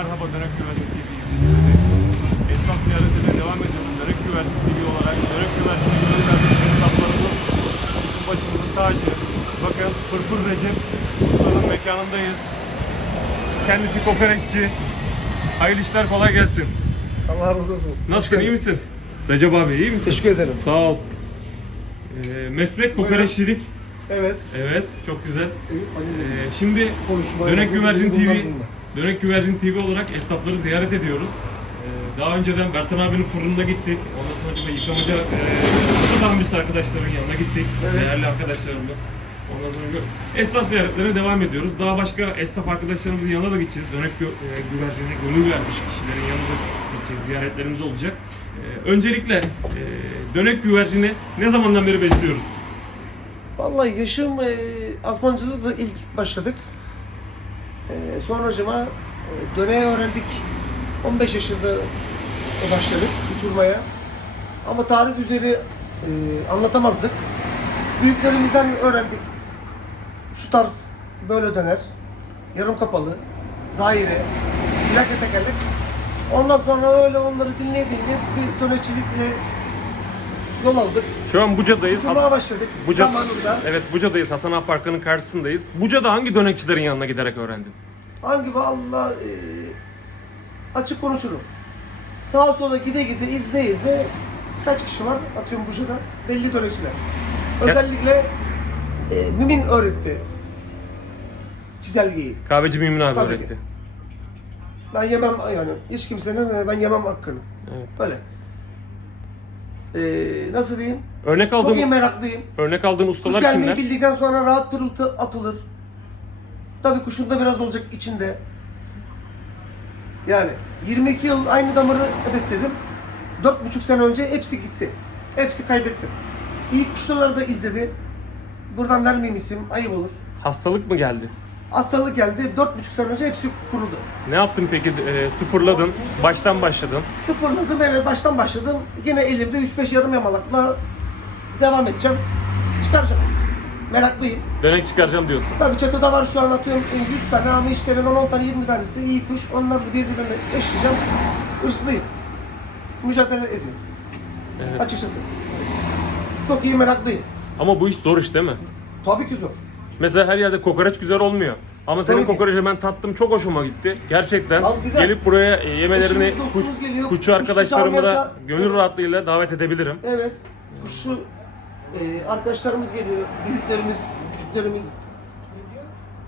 Merhaba Dönek Güvercin TV izleyicileri. Esnaf ziyaretine devam ediyoruz. Dönek Güvercin TV olarak. Dönek Güvercin'e görev verdiğimiz esnaflarımız bizim başımızın tacı. Bakın Fırfır Recep Usta'nın mekanındayız. Kendisi kokoreççi. Hayırlı işler kolay gelsin. Allah razı olsun. Nasılsın iyi misin? Recep abi iyi misin? Teşekkür ederim. Sağ ol. Ee, meslek kokoreççilik. Evet. Evet çok güzel. Ee, şimdi Konuşmaya Dönek Güvercin TV. Dönek Güvercin TV olarak esnafları ziyaret ediyoruz. Ee, daha önceden Bertan abinin fırınına gittik. Ondan sonra bir de yıkamacı e, Damlis arkadaşların yanına gittik. Evet. Değerli arkadaşlarımız. Ondan sonra esnaf ziyaretlerine devam ediyoruz. Daha başka esnaf arkadaşlarımızın yanına da gideceğiz. Dönek e, güvercine gönül vermiş kişilerin yanına da gideceğiz. Ziyaretlerimiz olacak. Ee, öncelikle e, dönek güvercini ne zamandan beri besliyoruz? Vallahi yaşım e, Azmancı'da da ilk başladık. E, sonracıma e, öğrendik. 15 yaşında başladık uçurmaya. Ama tarif üzeri e, anlatamazdık. Büyüklerimizden öğrendik. Şu tarz böyle döner. Yarım kapalı, daire, plaka tekerlek. Ondan sonra öyle onları dinleye dinleye bir dönekçilikle yol aldık. Şu an Buca'dayız. Uçurmaya başladık. Buca, Zamanında. evet Buca'dayız. Hasan Ağa Parkı'nın karşısındayız. Buca'da hangi dönekçilerin yanına giderek öğrendin? Hangi valla e, açık konuşurum. Sağa sola gide gide izle izle kaç kişi var atıyorum Buca'da belli dönekçiler. Özellikle e, Mümin öğretti çizelgeyi. Kahveci Mümin abi Tabii öğretti. ki. Ben yemem yani hiç kimsenin e, ben yemem hakkını. Evet. Böyle. E, nasıl diyeyim? Örnek Çok iyi meraklıyım. örnek aldığın Kuş ustalar gelmeyi kimler? bildikten sonra rahat pırıltı atılır. Tabii kuşun da biraz olacak içinde. Yani 22 yıl aynı damarı besledim. 4,5 sene önce hepsi gitti. Hepsi kaybettim. İyi kuşları da izledi. Buradan vermeyeyim isim, ayıp olur. Hastalık mı geldi? Hastalık geldi, 4,5 sene önce hepsi kurudu. Ne yaptın peki? Ee, sıfırladın, baştan başladın. Sıfırladım, evet baştan başladım. Yine elimde 3-5 yarım yamalakla devam edeceğim. Çıkaracağım. Meraklıyım. Dönek çıkaracağım diyorsun. Tabii çatıda var şu an atıyorum e, 100 tane ama işlerinden 10 tane 20 tanesi iyi kuş. Onları da birbirine eşleyeceğim. Hırslıyım. Mücadele ediyorum Evet. açıkçası. Çok iyi meraklıyım. Ama bu iş zor iş değil mi? Tabii ki zor. Mesela her yerde kokoreç güzel olmuyor. Ama senin Tabii ki. ben tattım çok hoşuma gitti. Gerçekten Al, güzel. gelip buraya e, yemelerini Eşimiz, kuş, dostumuz geliyor. kuşçu Kuşçu arkadaşlarımı da gönül Evet. rahatlığıyla davet edebilirim. Evet. Kuşu e, arkadaşlarımız geliyor. Büyüklerimiz, küçüklerimiz.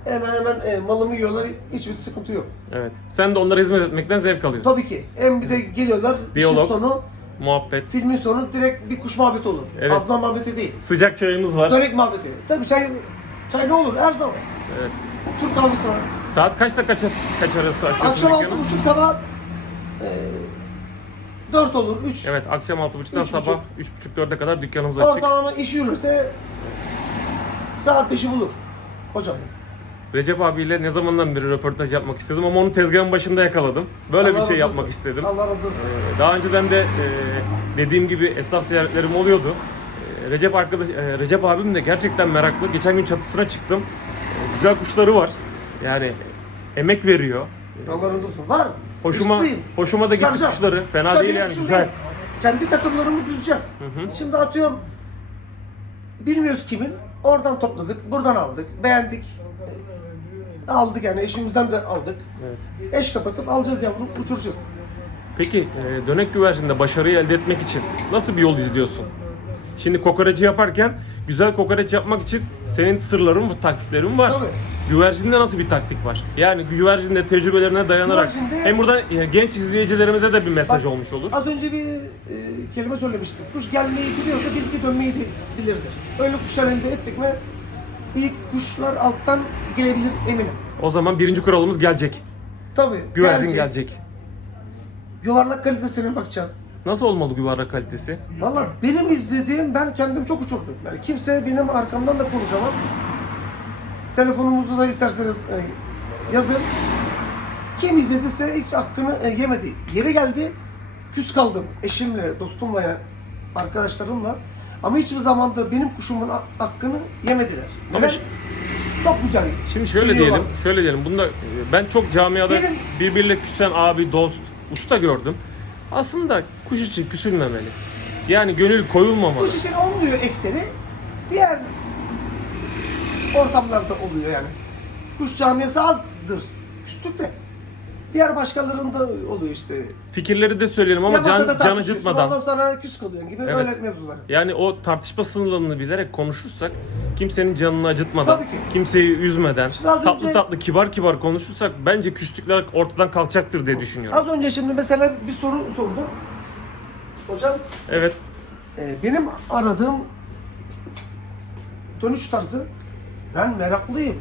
Hemen hemen e, malımı yiyorlar. Hiçbir sıkıntı yok. Evet. Sen de onlara hizmet etmekten zevk alıyorsun. Tabii ki. Hem bir de geliyorlar. Diyalog. işin sonu, Muhabbet. filmin sonu direkt bir kuş muhabbeti olur. Evet. Azman muhabbeti değil. Sıcak çayımız var. Dönek muhabbeti. Tabii çay, çay ne olur her zaman. Evet. Türk kahvesi var. Saat kaçta kaç, kaç arası açıyorsun Akşam altı dükkanı? buçuk sabah e, dört olur, üç. Evet akşam 6.30'dan Üç sabah buçuk. 3.30-4'e kadar dükkanımız açık. Ortalama iş yürürse saat beşi bulur. Hocam. Recep abiyle ne zamandan beri röportaj yapmak istiyordum ama onu tezgahın başında yakaladım. Böyle Allah bir şey yapmak olsun. istedim. Allah razı olsun. Ee, Daha önceden de e, dediğim gibi esnaf ziyaretlerim oluyordu. Recep arkadaş, e, Recep abim de gerçekten meraklı. Geçen gün çatısına çıktım. E, Güzel kuşları var. Yani emek veriyor. Allah razı olsun. Var. Hoşuma Hırslıyım. hoşuma da gitti Çıkaracağım. kuşları. Fena Kuşlar değil benim yani kuşum güzel. değil. Kendi takımlarımı düzeceğim. Şimdi atıyorum bilmiyoruz kimin. Oradan topladık, buradan aldık, beğendik. E, Aldık yani eşimizden de aldık. Evet. Eş kapatıp alacağız yavrum, uçuracağız. Peki e, dönek güvercinde başarıyı elde etmek için nasıl bir yol izliyorsun? Şimdi kokoreci yaparken güzel kokoreç yapmak için senin sırların taktiklerin var. Tabii. Güvercinde nasıl bir taktik var? Yani güvercinde tecrübelerine dayanarak Güvercinde- hem burada e, genç izleyicilerimize de bir mesaj Bak, olmuş olur. Az önce bir e, kelime söylemiştim. Kuş gelmeyi biliyorsa bir iki dönmeyi de bilirdir. Öyle kuşlar elde ettik mi ilk kuşlar alttan gelebilir eminim. O zaman birinci kuralımız gelecek. Tabii. Güvercin gelecek. gelecek. Yuvarlak kalitesine bakacaksın. Nasıl olmalı yuvarlak kalitesi? Valla benim izlediğim ben kendim çok uçurdum. Yani kimse benim arkamdan da konuşamaz. Telefonumuzu da isterseniz e, yazın. Kim izlediyse hiç hakkını e, yemedi. Yeri geldi küs kaldım eşimle, dostumla, ya, arkadaşlarımla. Ama hiçbir zaman da benim kuşumun ha- hakkını yemediler. Neden? çok güzel. Şimdi şöyle diyelim, şöyle diyelim. Bunda e, ben çok camiada Benim- birbiriyle küsen abi, dost, usta gördüm. Aslında kuş için küsülmemeli. Yani gönül koyulmamalı. Bu işin olmuyor ekseri. Diğer ortamlarda oluyor yani. Kuş camiası azdır. Küslük de. Diğer başkalarında oluyor işte. Fikirleri de söyleyelim ama Ya masada can, can tartışıyorsun, acıtmadan. Ondan sonra küs kalıyorsun gibi Evet. öyle mevzular. Yani o tartışma sınırlarını bilerek konuşursak, kimsenin canını acıtmadan, Tabii ki. kimseyi üzmeden, Şimdi az tatlı önce- tatlı, kibar kibar konuşursak bence küslükler ortadan kalkacaktır diye düşünüyorum. Az önce şimdi mesela bir soru sordum. Hocam Evet. e, benim aradığım dönüş tarzı ben meraklıyım.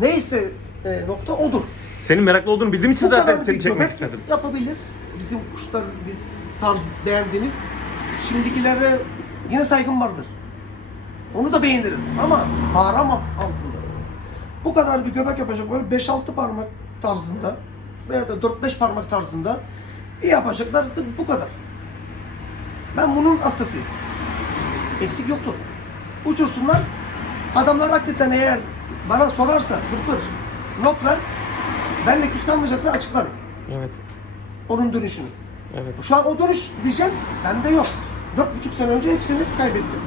Neyse e, nokta odur. Senin meraklı olduğunu bildiğim için Bu zaten kadar seni bir çekmek göbek istedim. Yapabilir. Bizim kuşlar bir tarz beğendiğimiz. Şimdikilere yine saygım vardır. Onu da beğeniriz ama bağıramam altında. Bu kadar bir göbek yapacak böyle 5-6 parmak tarzında veya da 4-5 parmak tarzında bir yapacaklar bu kadar. Ben bunun hastasıyım. Eksik yoktur. Uçursunlar. Adamlar hakikaten eğer bana sorarsa pır not ver. Benle küs kalmayacaksa açıklarım. Evet. Onun dönüşünü. Evet. Şu an o dönüş diyeceğim bende yok. Dört buçuk sene önce hepsini kaybettim.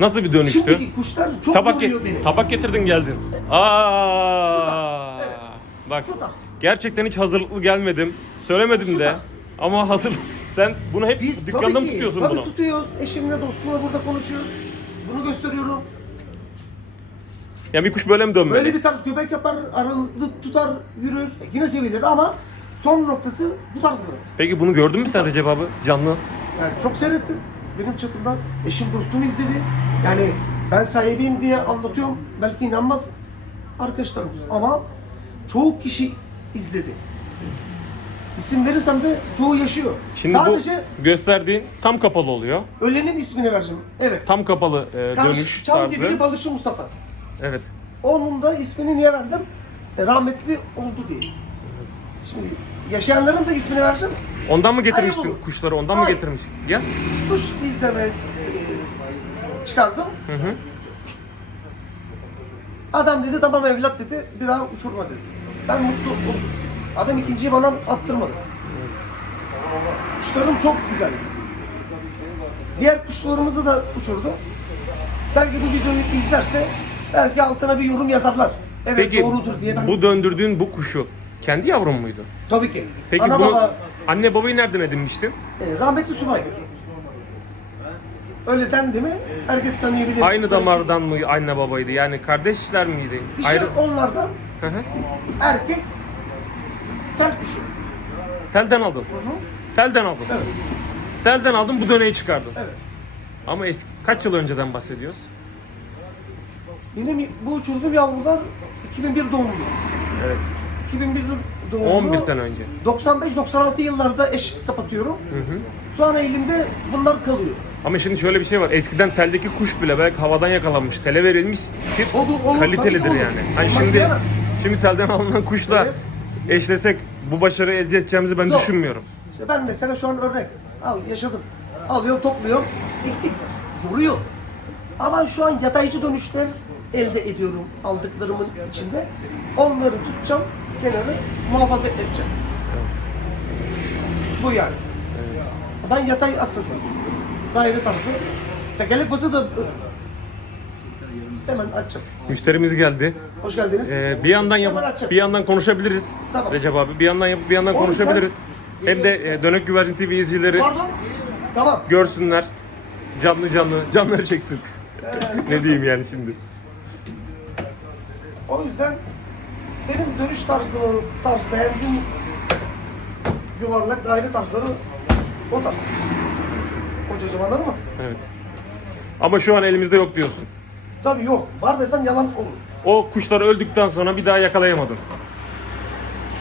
Nasıl bir dönüştü? Şimdiki kuşlar çok Tabak, yoruyor beni. tabak getirdin geldin. Aa. Evet. Bak. Şu tarz. Gerçekten hiç hazırlıklı gelmedim. Söylemedim Şu de. tarz. Ama hazır. Sen bunu hep Biz dükkanda tabii mı ki, tutuyorsun tabii bunu? tutuyoruz. Eşimle dostumla burada konuşuyoruz. Bunu gösteriyorum. Ya bir kuş böyle mi dönmeli? Böyle bir tarz göbek yapar, aralıklı tutar, yürür. E, yine sevilir ama son noktası bu tarzı. Peki bunu gördün mü sen Recep abi? Canlı. Yani çok seyrettim. Benim çatımdan eşim dostum izledi. Yani ben sahibiyim diye anlatıyorum. Belki inanmaz arkadaşlarımız. Ama çoğu kişi izledi. İsim verirsem de çoğu yaşıyor. Şimdi Sadece bu gösterdiğin tam kapalı oluyor. ölenin ismini vereceğim. Evet. Tam kapalı e, Karşı- dönüş Çam tarzı. gibi balıkçı Mustafa. Evet. Onun da ismini niye verdim? E, rahmetli oldu diye. Şimdi yaşayanların da ismini vereceğim. Ondan mı getirmiştin Hayır, bu- kuşları? Ondan mı Hayır. getirmiştin? Gel. Kuş izlemeye e, çıkardım. Hı hı. Adam dedi tamam evlat dedi bir daha uçurma dedi. Ben mutlu oldum. Adam ikinciyi bana attırmadı. Kuşlarım çok güzeldi. Diğer kuşlarımızı da uçurdu. Belki bu videoyu izlerse belki altına bir yorum yazarlar. Evet Peki doğrudur diye ben. bu döndürdüğün bu kuşu kendi yavrun muydu? Tabii ki. Peki Ana bunu baba anne babayı nereden edinmiştin? e, rahmetli subay. Öyle dendi mi herkes tanıyabilir. Aynı damardan mı anne babaydı? Yani kardeşler miydi? Dişi Ayrı. onlardan Hı hı. erkek tel kuşu. Telden aldın. Telden aldın. Evet. Telden aldın bu döneyi çıkardın. Evet. Ama eski kaç yıl önceden bahsediyoruz? Benim bu uçurduğum yavrular 2001 doğumlu. Evet. 2001 doğumlu. 11 sene önce. 95-96 yıllarda eş kapatıyorum. Hı hı. Sonra elimde bunlar kalıyor. Ama şimdi şöyle bir şey var. Eskiden teldeki kuş bile belki havadan yakalanmış, tele verilmiştir. Olur, olur, kalitelidir olur. yani. Hani Olmaz şimdi diyemem. şimdi telden alınan kuşla Evet. eşlesek bu başarıyı elde edeceğimizi ben Zor. düşünmüyorum. İşte ben mesela şu an örnek. Al yaşadım. Alıyorum topluyorum. Eksik. Yoruyor. Ama şu an yataycı dönüşler elde ediyorum aldıklarımın içinde. Onları tutacağım. Kenarı muhafaza edeceğim. Bu yani. Ben yatay hastasıyım. Daire tarzı. Tekerlek bası da hemen açacağım. Müşterimiz geldi. Hoş geldiniz. Ee, bir yandan Hemen yap, bir yandan konuşabiliriz. Tamam. Recep abi bir yandan yapıp bir yandan O yüzden- konuşabiliriz. Hem de e, Dönek Güvercin TV izleyicileri Pardon. Tamam. görsünler. Canlı canlı canları çeksin. ne diyeyim yani şimdi? O yüzden benim dönüş tarzı, tarz beğendiğim yuvarlak daire tarzları o tarz. Hocacığım anladın mı? Evet. Ama şu an elimizde yok diyorsun. Tabii yok. Var desem yalan olur. O kuşlar öldükten sonra bir daha yakalayamadın.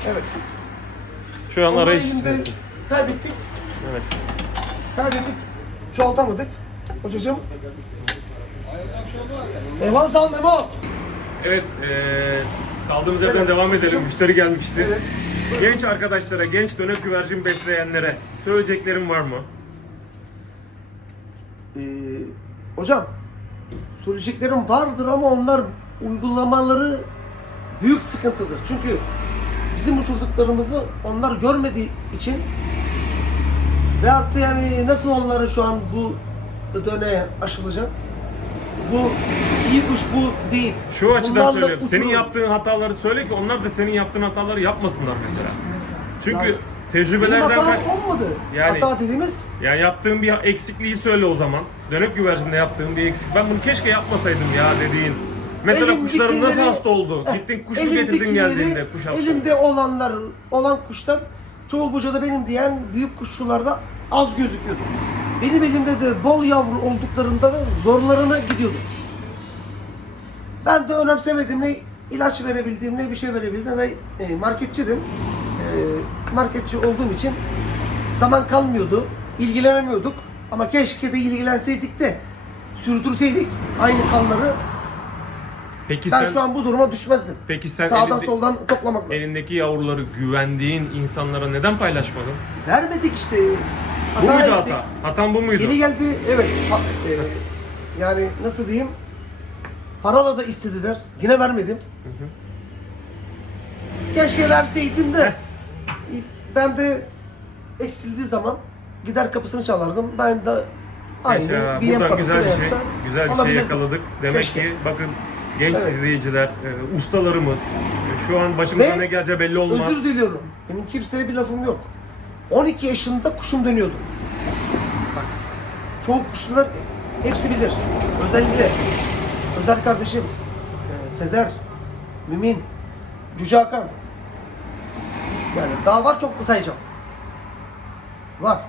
Evet. Şu an Onları arayış elimde içindesin. Kaybettik. Evet. Kaybettik. Çoğaltamadık. Hocacığım. Eyvallah sağ ol Memo. Evet, eee kaldığımız yerden Evet. devam edelim. Çok- Müşteri gelmişti. Evet. Genç arkadaşlara, genç dönek güvercin besleyenlere söyleyeceklerin var mı? Ee, hocam söyleyeceklerim vardır ama onlar uygulamaları büyük sıkıntıdır. Çünkü bizim uçurduklarımızı onlar görmediği için ve artı yani nasıl onlara şu an bu döne aşılacak? Bu iyi kuş bu değil. Şu açıdan Bunlarla söylüyorum. Senin uçurun. yaptığın hataları söyle ki onlar da senin yaptığın hataları yapmasınlar mesela. Çünkü Yani Benim tecrübelerden hatam olmadı. Yani- Hata dediğimiz yani yaptığın bir eksikliği söyle o zaman. Dönük güvercinde yaptığın bir eksik. Ben bunu keşke yapmasaydım ya dediğin. Mesela Elim kuşların nasıl hasta oldu? Heh, Gittin kuş mu getirdin dikinleri, geldiğinde kuş hasta. Elimde olanlar, olan kuşlar çoğu bucada benim diyen büyük kuşçularda az gözüküyordu. Benim elimde de bol yavru olduklarında da zorlarına gidiyordu. Ben de önemsemedim ne ilaç verebildim ne bir şey verebildim ve e, marketçidim. E, marketçi olduğum için zaman kalmıyordu. ilgilenemiyorduk. Ama keşke de ilgilenseydik de sürdürseydik aynı kanları Peki ben sen şu an bu duruma düşmezdim. peki sen Sağdan elinde- soldan toplamakla. elindeki yavruları güvendiğin insanlara neden paylaşmadın? Vermedik işte. Bu Hata muydu ettik. hata? Hatan bu muydu? Geri geldi. Evet. Ha- e, yani nasıl diyeyim? Parala da istediler. Yine vermedim. Keşke verseydim de. ben de eksildiği zaman gider kapısını çalardım. Ben de aynı Mesela bir buradan güzel bir şey, güzel bir şey yakaladık. Demek Keşke. ki bakın genç Evet. izleyiciler, e, ustalarımız e, şu an başımıza Ve ne geleceği belli olmaz. Özür diliyorum. Benim kimseye bir lafım yok. 12 yaşında kuşum dönüyordu. Bak, çoğu kuşlar hepsi bilir. Özellikle Özer kardeşim, e, Sezer, Mümin, Cüce Hakan. Yani daha var çok mu sayacağım? Var.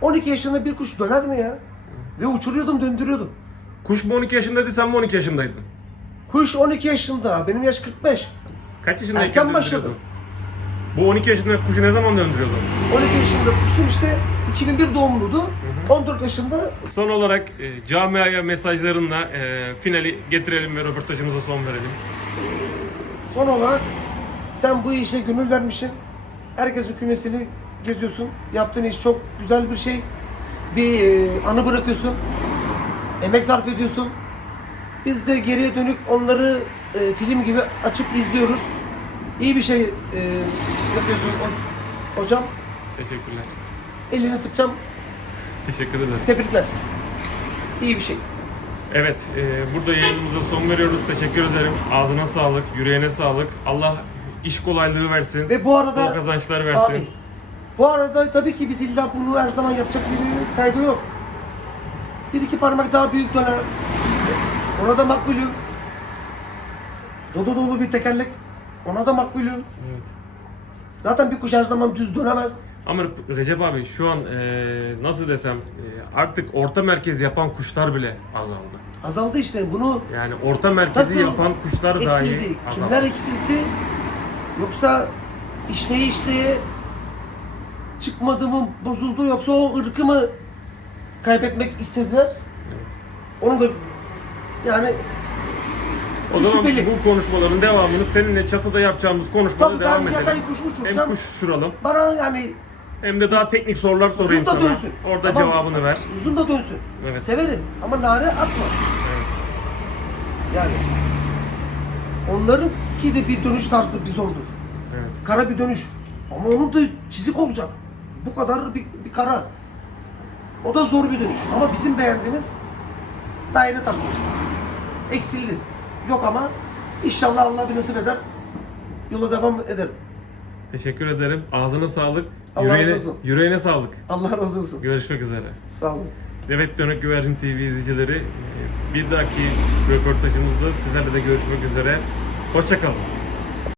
12 yaşında bir kuş döner mi ya? Ve uçuruyordum, döndürüyordum. Kuş mu 12 yaşındaydı, sen mi 12 yaşındaydın? Kuş 12 yaşında, benim yaş 45. Kaç yaşındayken Erken başladım. Bu 12 yaşında kuşu ne zaman döndürüyordun? 12 yaşında kuşum işte 2001 doğumluydu. 14 yaşında Son olarak e, camiaya mesajlarınla e, finali getirelim ve röportajımıza son verelim. Son olarak sen bu işe gönül vermişsin. Herkesin kümesini geziyorsun. Yaptığın iş çok güzel bir şey. Bir e, anı bırakıyorsun. Emek sarf ediyorsun. Biz de geriye dönük onları e, film gibi açıp izliyoruz. İyi bir şey e, yapıyorsun ho- hocam. Teşekkürler. Elini sıkacağım. Teşekkür ederim. Tebrikler. İyi bir şey. Evet, e, burada yayınımıza son veriyoruz. Teşekkür ederim. Ağzına sağlık, yüreğine sağlık. Allah iş kolaylığı versin. Ve bu arada bol kazançlar versin. Amin. Bu arada tabii ki biz illa bunu her zaman yapacak bir kaydı yok. Bir iki parmak daha büyük döner. Ona da makbulüm. Dolu dolu bir tekerlek. Ona da makbulüm. Evet. Zaten bir kuş her zaman düz dönemez. Ama Recep abi şu an e, nasıl desem e, artık orta merkez yapan kuşlar bile azaldı. Azaldı işte bunu Yani orta merkezi nasıl yapan kuşlar dahi eksildi? azaldı. Kimler eksildi? Yoksa işleye işleye çıkmadı mı bozuldu yoksa o ırkı mı kaybetmek istediler? Evet. Onu da yani O zaman Şüpheli. bu konuşmaların devamını seninle çatıda yapacağımız konuşmada tabii devam ben edelim. yatay kuş Hem uçuracağım. kuş uçuralım Bana yani hem de daha teknik sorular sorayım uzun da sana. dönsün. Orada Tamam. cevabını ver. Uzun da dönsün. Evet. Severim ama nare atma. Yani onların ki de bir dönüş tarzı bir zordur. Evet. Kara bir dönüş. Ama onun da çizik olacak. Bu kadar bir, bir kara. O da zor bir dönüş. Ama bizim beğendiğimiz daire tarzı. Eksildi. Yok ama inşallah Allah bir nasip eder. Yola devam ederim. Teşekkür ederim. Ağzına sağlık. Allah yüreğine, razı olsun. yüreğine sağlık. Allah razı olsun. Görüşmek üzere. Sağ olun. Evet Dönük Güvercin TV izleyicileri bir dahaki röportajımızda sizlerle de görüşmek üzere. Hoşçakalın.